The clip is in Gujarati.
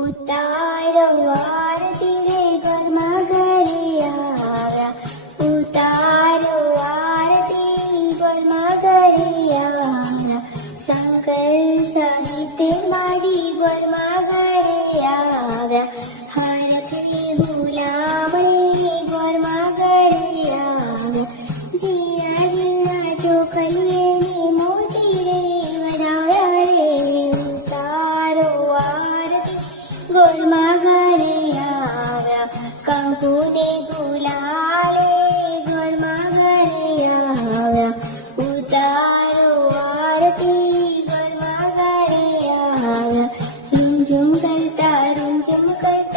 ઉતારો આરતી રે ઘરમાં ઘરે આવ્યા, ઉતારો આરતી ઘરમાં ઘરે આવ્યા, શંકર સાહિત્ય માડી ઘરમાં ઘરે આવ્યા, હરખની ભૂલામણી ઘરમાં ઘરે આવ્યા, જીણા જીણા ચોખલીએ મોતી રે વધાવ્યા રે, ઉતારો ઘરમાં ઘરે આવ્યા, કંકુ દે ગુલાલે ઘરમાં ઘરે આવ્યા, ઉતારો આરતી ઘરમાં ઘરે આવ્યા, રૂમઝુમ કરતા